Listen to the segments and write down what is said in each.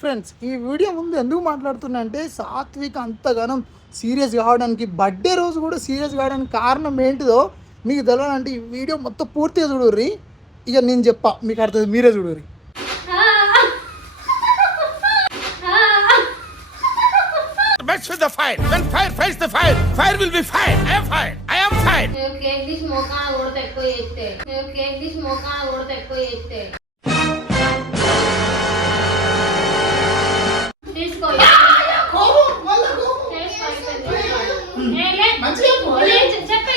Friends, ఈ video ముందు ఎందుకు మాట్లాడుతున్నా అంటే సాత్విక్ అంతగానం సీరియస్ కావడానికి, బర్త్డే రోజు కూడా సీరియస్ కావడానికి కారణం ఏంటిదో మీకు తెలియాలంటే ఈ వీడియో మొత్తం పూర్తిగా చూడుర్రి. ఇక నేను చెప్పా మీకు అర్థం, మీరే చూడుర్రి. Match with the fire. When fire fights the fire, fire will be fire. I am fire. I am fire. Cake dish మోకాన కొడితే ఎక్కువ చేస్తే కేక్ డిష్ మోకాన కొడితే ఎక్కువ చేస్తే తీసుకో చెప్పే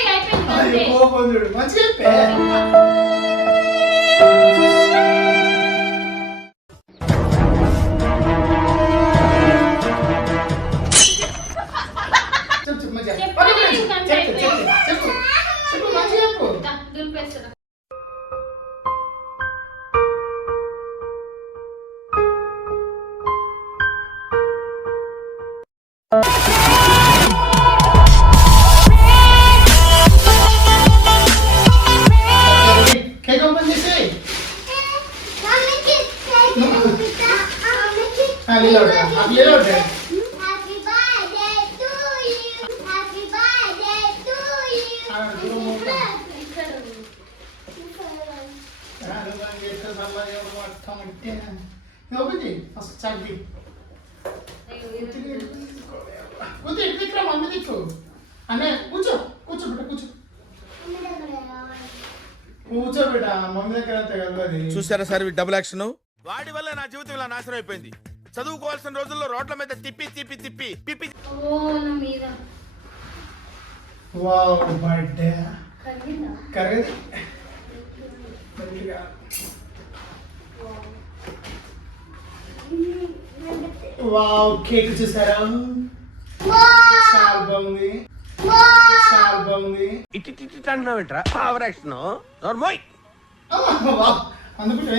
కూర్చోబెట్టా మమ్మీ దగ్గర అంతే కలవది. చూసారా సార్ డబుల్ యాక్షన్? వాడి వల్ల నా జీవితం ఇలా నాశనం అయిపోయింది. చదువుకోవాల్సిన రోజుల్లో రోడ్ల మీద తిప్పి తిప్పి తిప్పి పిప్పి. Wow birthday correct. Wow cake చూసారా? చాలా బాగుంది, చాలా బాగుంది. ఇటు అంటున్నావేంట్రా? Power action నోర్మోయ్. అందుకుంటే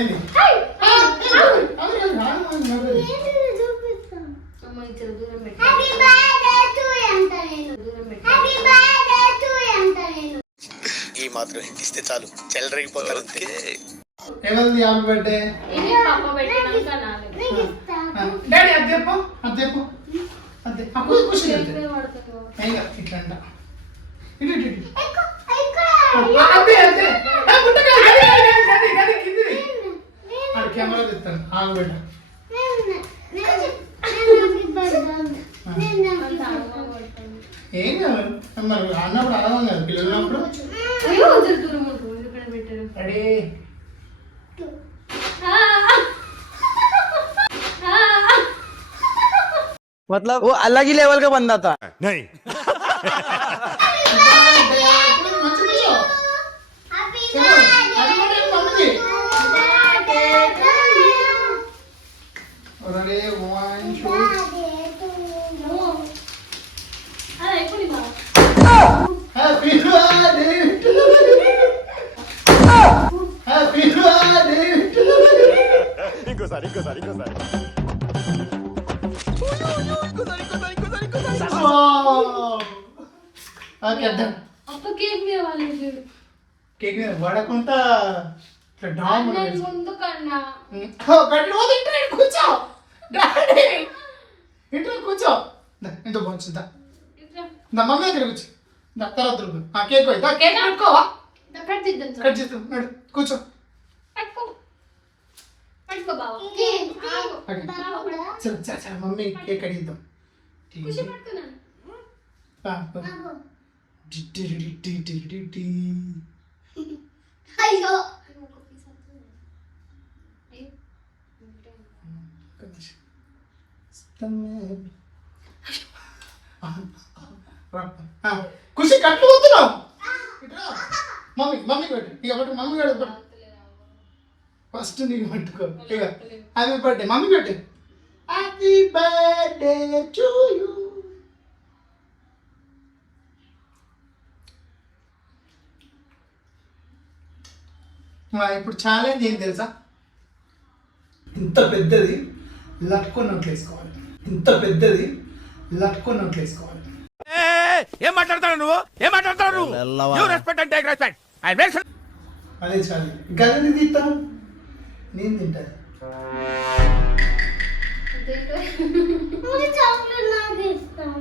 ఈ మాత్రం ఇస్తే చాలు, చెల్లరగిపోతారు. ఎవరిది హ్యాపీ బర్త్డే? డాడీ అది చెప్పు, అది చెప్పు, అదే ఖుషి ఇట్లా అంట. ఇటు ఇటు ఇటు అదే అదే కెమెరా తీస్తాను. ఆగబెట్ట ఏం కాదు మరి అన్నప్పుడు అడగం కదా, పిల్లలు ఉన్నప్పుడు. రెడీ मतलब वो अलग ही लेवल का बंदा था. नहीं. ఇంకోసారి కేక్ మీద పడకుండా ముందు కన్నా కూర్చో ఇంట్లో కూర్చో. ఇంత బాగుంటుందా? మమ్మీ దగ్గర కూర్చో. తర్వాత కేక్ కేక్ పెట్టుకోవా? కట్ చేస్తాం. కూర్చో. Mummy cake అడిగిద్దాం. ఖుషి కట్లు పోతున్నావు. మమ్మీ మమ్మీ పెట్టు, ఇక పట్టు. మమ్మీ పెట్టు ఫస్ట్, నీకు పట్టుకో. ఇక హ్యాపీ బర్త్డే మమ్మీ పెట్టు. Happy birthday to you. ఇప్పుడు ఛాలెంజ్ ఏం తెలుసా? ఇంత పెద్దది లక్కు నోట్లు వేసుకోవాలి. ఇంత పెద్దది లక్కు నోట్లు వేసుకోవాలి. ఏం మాట్లాడతావు నువ్వు? ఏం మాట్లాడతావు నువ్వు? You respect and take respect. I make అదే చాలు. గదని తీస్తాను, నేను తింటాను. చాక్లెట్ నాకు ఇస్తాం.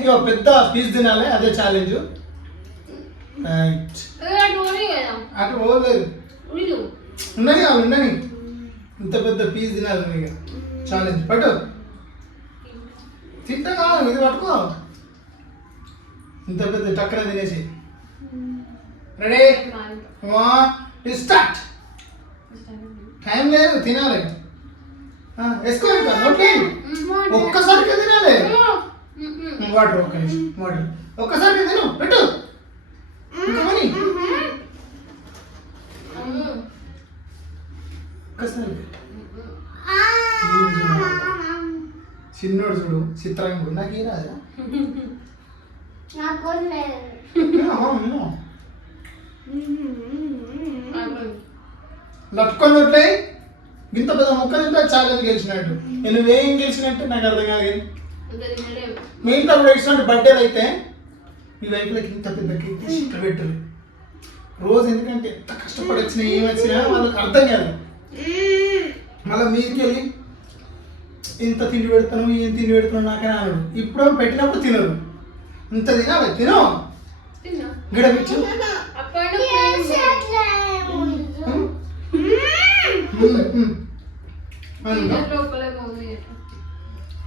ఇక పెద్ద పీస్ తినాలి, అదే ఛాలెంజ్. అటు పోలేదు, ఉండని వాళ్ళు ఉండని. ఇంత పెద్ద పీస్ తినాలి నువ్వు, ఇక ఛాలెంజ్ పట్టు. తింటా కావాలి, ఇది పట్టుకో. ఇంత పెద్ద టక్కన తినేసి రెడీ స్టార్ట్. టైం లేదు, తినాలి. వేసుకో, ఇంకా నోట్ ఒక్కసారికి తినాలి. వాటర్, ఒక్క నిమిషం వాటర్. ఒక్కసారికి తిను, పెట్టు. ఇంకా మనీ ఒక్కసారి. చిన్నోడు చూడు చిత్రంగా, నాకు ఏ రాజా లట్టుకున్నట్లే. ఇంత పెద్ద మొక్క తింటే ఛాలెంజ్ గెలిచినట్టు. నువ్వేం గెలిచినట్టు నాకు అర్థం కాదు. మీ ఇంట్లో కూడా ఇచ్చినట్టు బర్త్డేలు అయితే మీ వైపులకి ఇంత పెద్ద కేక్ ఇట్లా పెట్టరు రోజు. ఎందుకంటే ఎంత కష్టపడి వచ్చినా ఏమి వచ్చినా వాళ్ళకి అర్థం కాదు. మళ్ళీ మీదకి వెళ్ళి ఇంత తిండి పెడతాను, ఏం తిండి పెడతాను నాకనే అనడు. ఇప్పుడు పెట్టినప్పుడు తినరు. ఇంత తినాలి, తిను గిడ పిచ్చు.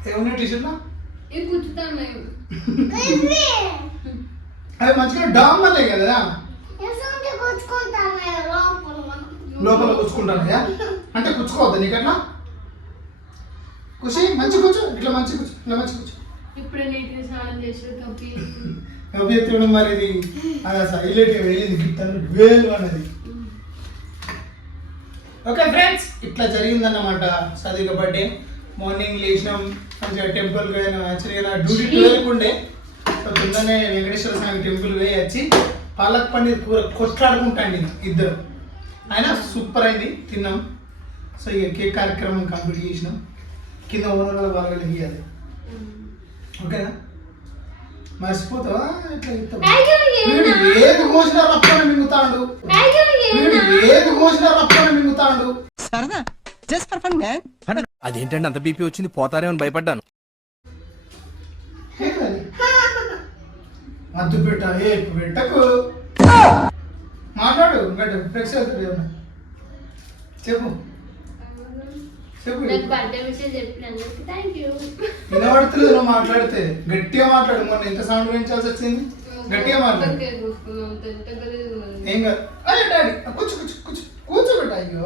ఏమన్నా టీషర్ట్ అవి మంచిగా డామ్ వల్లే కదా లోపల కూర్చుకుంటానయా అంటే కూర్చుకోవద్దా నీకట్లా? కూర్చి మంచి కూర్చో, ఇట్లా మంచి కూర్చో, ఇట్లా మంచి కూర్చో. ఇప్పుడే నీట్గా స్నానం చేసి కవి ఎత్తడం మరి ఇది అది అసలు హైలైట్ వెళ్ళింది గిఫ్ట్ వేలు అన్నది. ఓకే ఫ్రెండ్స్, ఇట్లా జరిగిందన్నమాట సదిక బర్త్డే. మార్నింగ్ లేచినాం, మంచిగా టెంపుల్కి పోయినా. యాక్చువల్గా నా డ్యూటీ 12 ఉండే. తొందరనే వెంకటేశ్వర స్వామి టెంపుల్ పోయి వచ్చి పాలక్ పన్నీర్ కూర కొట్లాడుకుంటాండి ఇద్దరు. అయినా సూపర్ అయింది, తిన్నాం. సో ఇక కేక్ కార్యక్రమం కంప్లీట్ చేసినాం. కింద ఓనర్ వాళ్ళకి ఇవ్వాలి, ఓకేనా? మర్చిపోతావా? ఏది మోసిన రప్పన మింగుతాడు, ఏది మోసిన రప్పన మింగుతాడు. అదేంటండి అంత బీపీ వచ్చింది, పోతారేమని భయపడ్డాను. మద్దు పెట్ట పెట్టకు, మాట్లాడు. ఇంకటి ఫ్లెక్స్ అవుతుంది ఏమన్నా చెప్పు చెప్పు. బర్త్డే విషయం చెప్పినందుకు థ్యాంక్ యూ. వినబడుతుంది నువ్వు మాట్లాడితే. గట్టిగా మాట్లాడు. మొన్న ఎంత సౌండ్ పెంచాల్సి వచ్చింది, గట్టిగా మాట్లాడు. ఏం కాదు. అయ్యో డాడీ కూర్చో కూర్చో కూర్చో కూర్చోబెట్ట. అయ్యో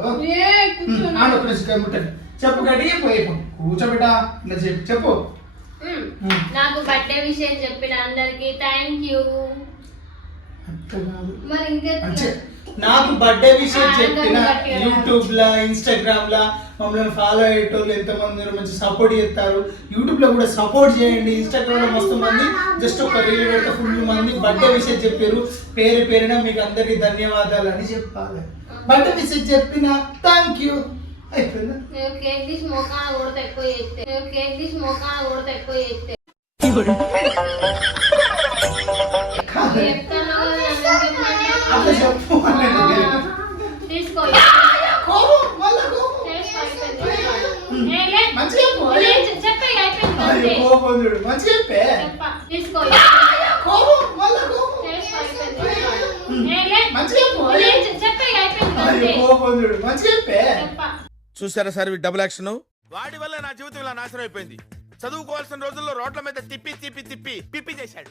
ఆడొక్క ముట్టండి. చెప్పు గట్టిగా పోయి కూర్చోబెట్ట. ఇలా చెప్పు చెప్పు. నాకు బర్త్డే విషయం చెప్పిన అందరికి థ్యాంక్ యూ. మరి ఇంకా నాకు బర్త్డే విషయం చెప్పిన యూట్యూబ్ లా, ఇన్స్టాగ్రామ్ లా మమ్మల్ని ఫాలో అయ్యేటోళ్ళు ఎంతమంది మంచి సపోర్ట్ చేస్తారు. యూట్యూబ్ లో కూడా సపోర్ట్ చేయండి. ఇన్స్టాగ్రామ్ లో మస్తు మంది జస్ట్ ఒక రీల్ పెడితే ఫుల్ మంది బర్త్డే విషయం చెప్పారు. పేరు పేరున మీకు అందరికి ధన్యవాదాలు అని చెప్పాలి. బర్త్డే విషయం చెప్పిన థ్యాంక్ యూ. అయిపోయిందా? కేక్ తీసి మోకాన కూడా ఎక్కువ చేస్తే, కేక్ తీసి మోకాన కూడా ఎక్కువ చేస్తే అట్లా చెప్పు. తీసుకో చూసారా సార్ డబుల్ యాక్షన్. వాడి వల్ల నా జీవితం ఇలా నాశనం అయిపోయింది. చదువుకోవాల్సిన రోజుల్లో రోడ్ల మీద తిప్పి తిప్పి తిప్పి పిప్పి చేశాడు.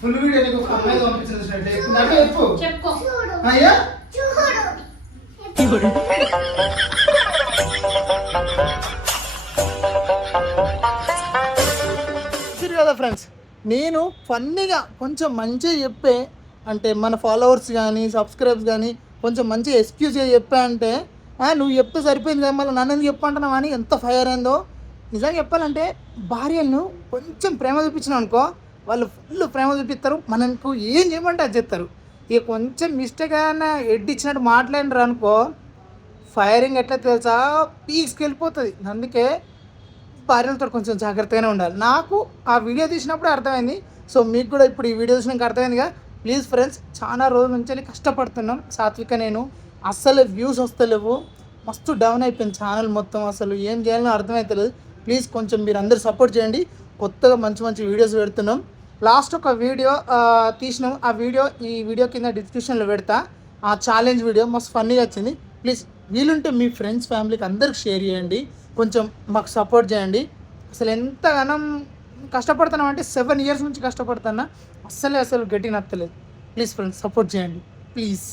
ఫుల్ వీడియో నీకు ఒక అమ్మాయి పంపించినట్టు చెప్పు. చెప్పుకో అయ్యా కదా ఫ్రెండ్స్, నేను ఫన్నీగా కొంచెం మంచిగా చెప్పే అంటే మన ఫాలోవర్స్ కానీ సబ్స్క్రైబర్స్ కానీ కొంచెం మంచిగా ఎక్స్క్యూజ్గా చెప్పా అంటే నువ్వు చెప్తే సరిపోయింది కదా, మళ్ళీ నన్ను ఎందుకు చెప్పంటున్నావు అని ఎంత ఫైర్ అయిందో. నిజంగా చెప్పాలంటే భార్యను కొంచెం ప్రేమ చూపించినావు అనుకో, వాళ్ళు ఫుల్ ప్రేమ చూపిస్తారు. మనకు ఏం చేయమంటే అది చేస్తారు. ఇక కొంచెం మిస్టేక్ అయినా ఎడ్ ఇచ్చినట్టు మాట్లాడినారు అనుకో, ఫైరింగ్ ఎట్లా తెలుసా పీక్స్కి వెళ్ళిపోతుంది. అందుకే భార్యలతో కొంచెం జాగ్రత్తగానే ఉండాలి. నాకు ఆ వీడియో తీసినప్పుడు అర్థమైంది. సో మీకు కూడా ఇప్పుడు ఈ వీడియో చూసినాక అర్థమైందిగా. ప్లీజ్ ఫ్రెండ్స్, చాలా రోజుల నుంచి కష్టపడుతున్నాం సాత్విక నేను, అస్సలు వ్యూస్ వస్తలేవు, మస్తు డౌన్ అయిపోయింది ఛానల్ మొత్తం, అసలు ఏం చేయాలో అర్థమవుతలేదు. ప్లీజ్ కొంచెం మీరు అందరు సపోర్ట్ చేయండి. కొత్తగా మంచి మంచి వీడియోస్ పెడుతున్నాం. లాస్ట్ ఒక వీడియో తీసినాం, ఆ వీడియో ఈ వీడియో కింద డిస్క్రిప్షన్లో పెడతా. ఆ ఛాలెంజ్ వీడియో మస్తు ఫన్నీగా వచ్చింది. ప్లీజ్ వీలుంటే మీ ఫ్రెండ్స్ ఫ్యామిలీకి అందరికి షేర్ చేయండి, కొంచెం మాకు సపోర్ట్ చేయండి. అసలు ఎంతగానం కష్టపడుతున్నాం అంటే 7 years నుంచి కష్టపడుతున్నా, అస్సలు గట్టి నచ్చలేదు. ప్లీజ్ ఫ్రెండ్స్ సపోర్ట్ చేయండి ప్లీజ్.